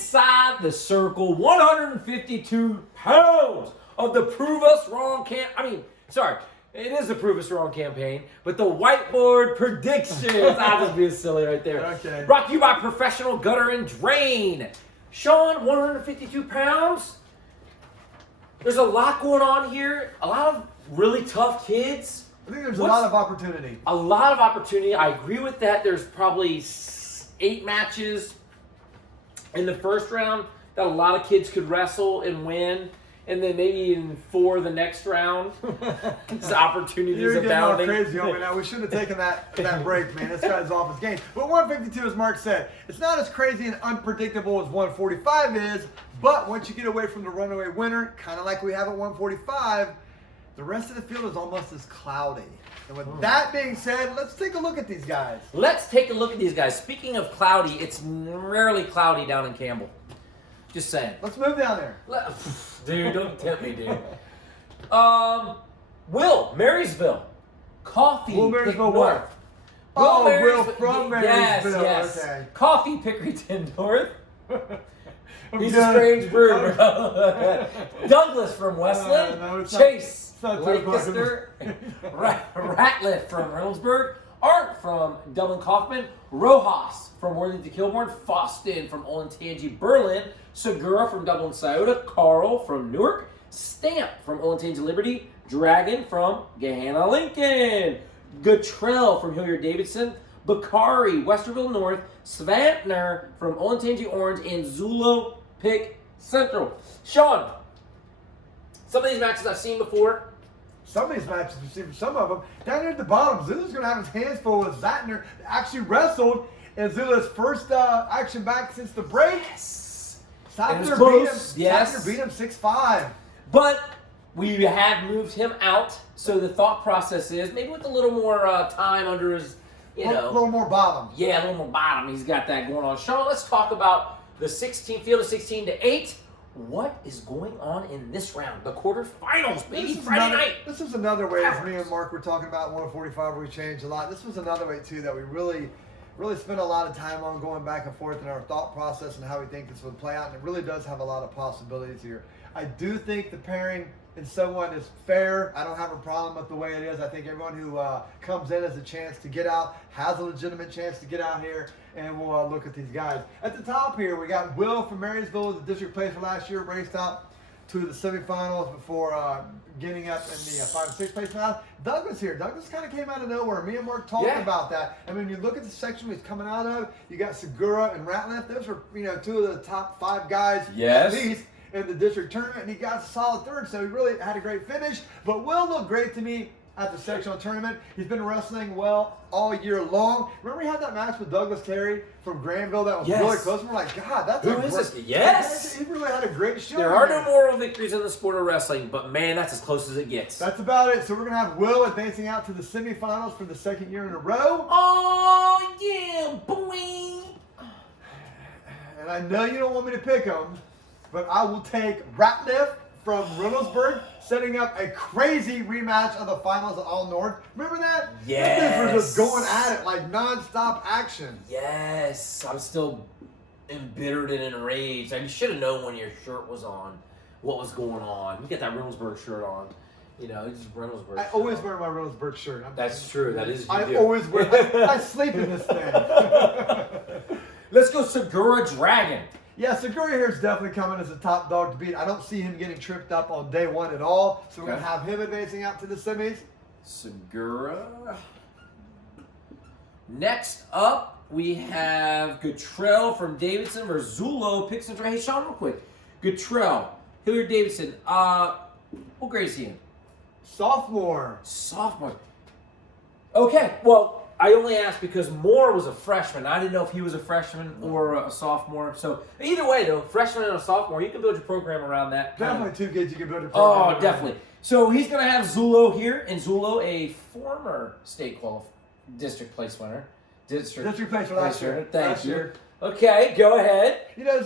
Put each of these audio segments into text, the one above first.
inside the circle, 152 pounds of the Prove Us Wrong it is the Prove Us Wrong campaign, but the whiteboard predictions. I was being silly right there. Okay. Brought to you by Professional Gutter and Drain. Sean, 152 pounds. There's a lot going on here. A lot of really tough kids. I think there's a lot of opportunity. A lot of opportunity. I agree with that. There's probably 8 matches in the first round that a lot of kids could wrestle and win. And then maybe in 4 the next round. There's opportunities You're getting all abounding. crazy over now. We should have taken that break, man. This guy's off his game. But 152, as Mark said, it's not as crazy and unpredictable as 145 is. But once you get away from the runaway winner, kind of like we have at 145, the rest of the field is almost as cloudy. And with that being said, let's take a look at these guys. Let's take a look at these guys. Speaking of cloudy, it's rarely cloudy down in Campbell. Just saying. Let's move down there. Dude, don't tempt me, dude. Will, Marysville. Coffee. Will Marysville Pick what? North. Oh, Will Marysville- from Yes, Marysville. yes. Okay. Coffee Pickerington North. He's done. a strange brewer. Douglas from Westland. No, it's not- Chase. it's not 2 o'clock. Lancaster. Ratliff from Reynoldsburg. Art from Dublin Kaufman. Rojas from Worthington Kilbourne. Foston from Olentangy Berlin. Segura from Dublin Scioto. Carl from Newark. Stamp from Olentangy Liberty. Dragon from Gahanna Lincoln. Guttrell from Hilliard Davidson. Bakari, Westerville North. Svantner from Olentangy Orange. And Zulo Pick Central. Sean, some of these matches I've seen before. Some of these matches we've seen from some of them. Down here at the bottom, Zula's going to have his hands full with Zatner. Actually wrestled in Zula's first action back since the break. Yes. Zatner close, yes. Zatner beat him 6-5. But we have moved him out. So the thought process is maybe with a little more time under his, A little more bottom. Yeah, a little more bottom. He's got that going on. Sean, let's talk about the field of 16 to 8. What is going on in this round? The quarterfinals, baby, Friday night. This is another way, as me and Mark were talking about 145, where we changed a lot. This was another way, too, that we really spent a lot of time on going back and forth in our thought process and how we think this would play out, and it really does have a lot of possibilities here. I do think the pairing in someone is fair. I don't have a problem with the way it is. I think everyone who comes in has a chance to get out, has a legitimate chance to get out here, and we'll look at these guys. At the top here, we got Will from Marysville, the district placer last year, raced out to the semifinals before getting up in the 5 and 6 place now. Douglas here. Douglas kind of came out of nowhere. Me and Mark talked about that. I mean, you look at the section he's coming out of, you got Segura and Ratliff. Those were, 2 of the top 5 guys Yes. at least in the district tournament, and he got a solid third, so he really had a great finish. But Will looked great to me at the sectional tournament. He's been wrestling well all year long. Remember he had that match with Douglas Terry from Granville that was really close? We're like, God, that's Who is this? Yes. He really had a great show. There are no moral victories in the sport of wrestling, but man, that's as close as it gets. That's about it. So we're going to have Will advancing out to the semifinals for the second year in a row. Oh, yeah, boy. And I know you don't want me to pick him, but I will take Ratliff from Reynoldsburg, setting up a crazy rematch of the finals at All North. Remember that? Yes. These were just going at it like non-stop action. Yes. I'm still embittered and enraged. You should have known when your shirt was on what was going on. You get that Reynoldsburg shirt on. It's Reynoldsburg. I always wear my Reynoldsburg shirt. That's true. That is. I always wear. I sleep in this thing. Let's go Segura Dragon. Yeah, Segura here is definitely coming as a top dog to beat. I don't see him getting tripped up on day one at all. So we're going to have him advancing out to the semis. Segura. Next up, we have Guttrell from Davidson versus Zulo Pick Central. Hey, Sean, real quick. Guttrell, Hilliard Davidson. What grade is he in? Sophomore. Okay, well, I only asked because Moore was a freshman. I didn't know if he was a freshman or a sophomore. So either way, though, freshman and a sophomore, you can build your program around that. Definitely 2 kids you can build your program around. Oh, definitely. So he's going to have Zulo here, and Zulo, a former state district place winner. District place for last year. Thank you. Okay, go ahead. You know,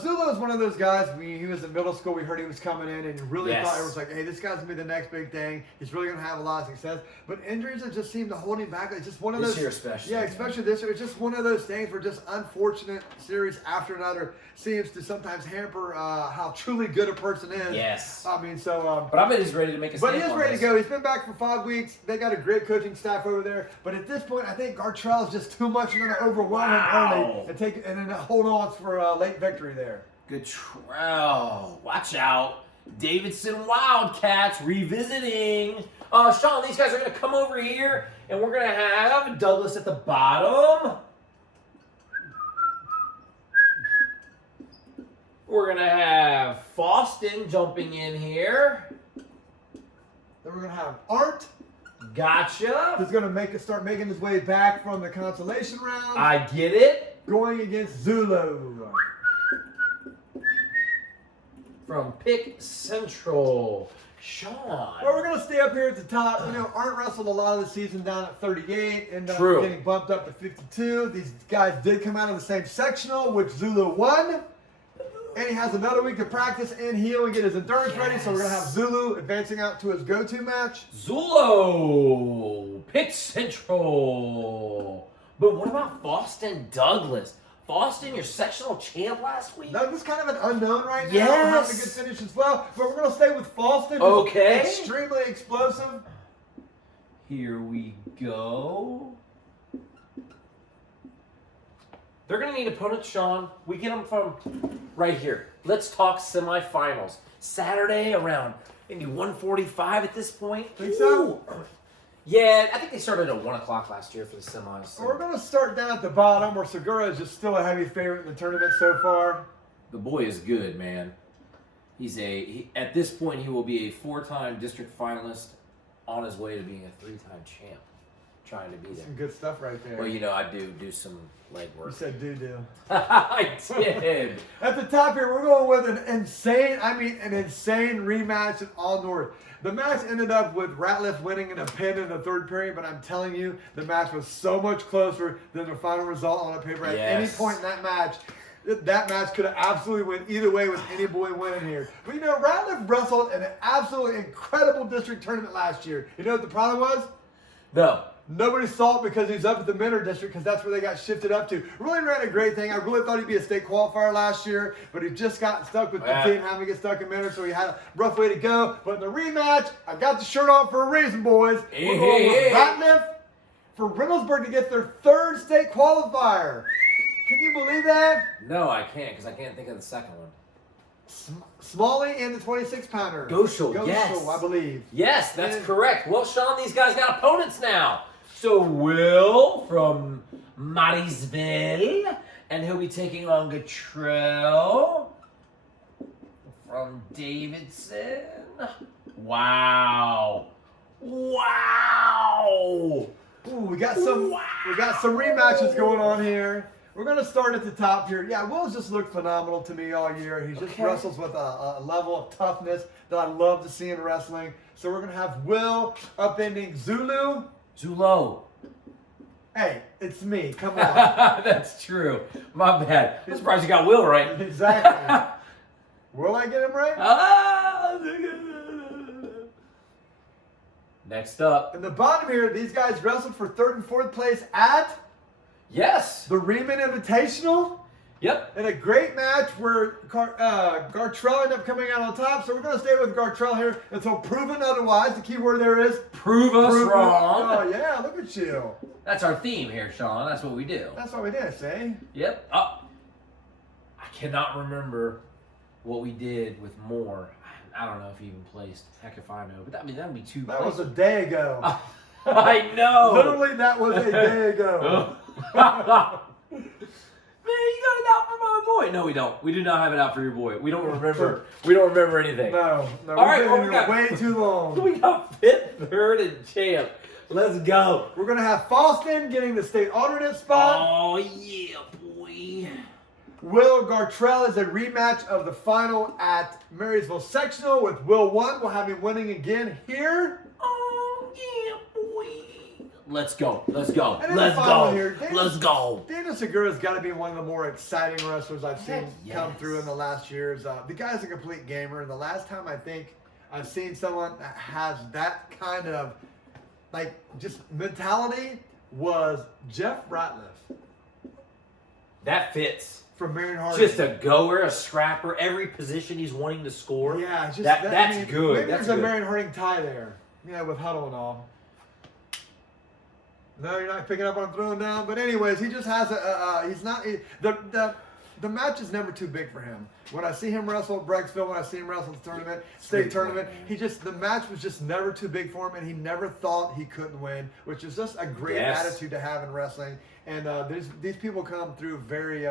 Zulu is one of those guys. He was in middle school. We heard he was coming in, and you really Yes. thought it was like, hey, this guy's gonna be the next big thing. He's really gonna have a lot of success. But injuries have just seemed to hold him back. It's just one of This those. year especially. Yeah, especially this year. It's just one of those things where just unfortunate series after another seems to sometimes hamper how truly good a person is. Yes. I mean, so. But I bet he's ready to make a But statement. he is ready to go. He's been back for 5 weeks. They got a great coaching staff over there. But at this point, I think Gartrell is just too much. You're going to overwhelm him early and then hold on for a late victory there. Gatrell. Watch out. Davidson Wildcats revisiting. Sean, these guys are going to come over here, and we're going to have Douglas at the bottom. We're going to have Foston jumping in here. Then we're going to have Art, Gotcha. who's going to start making his way back from the consolation round, I get it. going against Zulu. From Pick Central, Sean. Well, we're going to stay up here at the top. You know, Art wrestled a lot of the season down at 38, ended up True. getting bumped up to 52. These guys did come out of the same sectional, which Zulu won. And he has another week to practice and heal and get his endurance ready. So we're going to have Zulu advancing out to his go-to match. Zulu, Pick Central. But what about Boston Douglas? Boston, your sectional champ last week? Douglas kind of an unknown right now. Yes. Having a good finish as well. But we're going to stay with Foston. Okay. Extremely explosive. Here we go. They're going to need opponents, Sean. We get them from right here. Let's talk semifinals. Saturday around maybe 1:45 at this point. Think so? Ooh. Yeah, I think they started at 1 o'clock last year for the semis. So we're going to start down at the bottom where Segura is just still a heavy favorite in the tournament so far. The boy is good, man. At this point, he will be a 4-time district finalist on his way to being a 3-time champ. Trying to be there. Some good stuff right there. Well, you know, I do some You legwork. said doo-doo. I did. At the top here, we're going with an insane rematch in All North. The match ended up with Ratliff winning in a pin in the third period, but I'm telling you, the match was so much closer than the final result on the paper. At any Yes. point in that match could have absolutely went either way with any boy winning here. But you know, Ratliff wrestled in an absolutely incredible district tournament last year. You know what the problem was? No. Nobody saw it because he's up at the Mentor District because that's where they got shifted up to. Really ran a great thing. I really thought he'd be a state qualifier last year, but he just got stuck with the team having to get stuck in Mentor, so he had a rough way to go. But in the rematch, I got the shirt on for a reason, boys. We're going with Ratliff for Reynoldsburg to get their 3rd state qualifier. Can you believe that? No, I can't because I can't think of the second one. Smalley and the 26-pounder. Goschel, yes. I believe. Yes, that's And- correct. Well, Sean, these guys got opponents now. So Will from Marysville, and he'll be taking on Gatrell from Davidson. Wow. Ooh, we got some rematches going on here. We're going to start at the top here. Yeah, Will's just looked phenomenal to me all year. He just wrestles with a level of toughness that I love to see in wrestling. So we're going to have Will upending Zulu. Zulo. Hey, it's me. Come on. That's true. My bad. I'm surprised you got Will right. Exactly. Will I get him right? Next up. In the bottom here, these guys wrestled for 3rd and 4th place at Yes. the Riemann Invitational. Yep. In a great match where Gartrell ended up coming out on top. So we're going to stay with Gartrell here until proven otherwise. The key word there is Prove us proven. wrong. Oh, yeah. Look at you. That's our theme here, Sean. That's what we do. That's what we did, see? Yep. I cannot remember what we did with Moore. I don't know if he even placed. Heck if I know. But that'd be too. That was a day ago. I know. Literally, that was a day ago. Man, you got it out for my boy. No, we don't. We do not have it out for your boy. We don't remember. We don't remember anything. No. All right, We've well, been we here got- way too long. We got 5th, 3rd, and champ. Let's go. We're going to have Foston getting the state alternate spot. Oh yeah, boy. Will Gartrell is a rematch of the final at Marysville Sectional with Will 1. We'll have him winning again here. Oh yeah, boy. Let's go. Let's go. And then Let's the final go. here, Let's go. Daniel Segura's got to be one of the more exciting wrestlers I've seen Heck come yes. through in the last years. The guy's a complete gamer, and the last time I think I've seen someone that has that kind of like just mentality was Jeff Ratliff That fits. from Marion Harding. Just a goer, a scrapper, every position he's wanting to score. Yeah, just that's I mean, good. Maybe That's there's good. a Marion Harding tie there, with Huddle and all. No, you're not picking up what I'm throwing down. But anyways, he just has the match is never too big for him. When I see him wrestle at Brecksville, when I see him wrestle at the tournament, state tournament, the match was just never too big for him, and he never thought he couldn't win, which is just a great Yes. attitude to have in wrestling. And these people come through very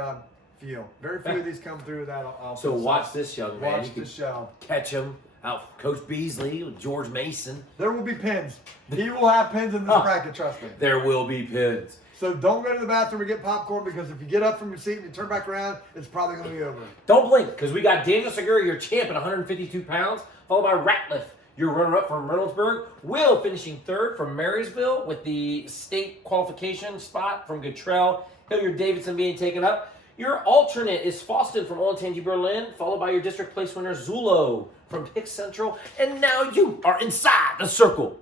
few. Very few of these come through that. So watch this young man. Watch You can the show. catch him out Coach Beasley with George Mason. There will be pins. He will have pins in this bracket, trust me. There will be pins. So don't go to the bathroom and get popcorn, because if you get up from your seat and you turn back around, it's probably going to be over. Don't blink, because we got Daniel Segura, your champ at 152 pounds, followed by Ratliff, your runner-up from Reynoldsburg. Will finishing third from Marysville with the state qualification spot from Guttrell. Hilliard Davidson being taken up. Your alternate is Foston from Olentangy, Berlin, followed by your district place winner Zulo from Pick Central. And now you are inside the circle.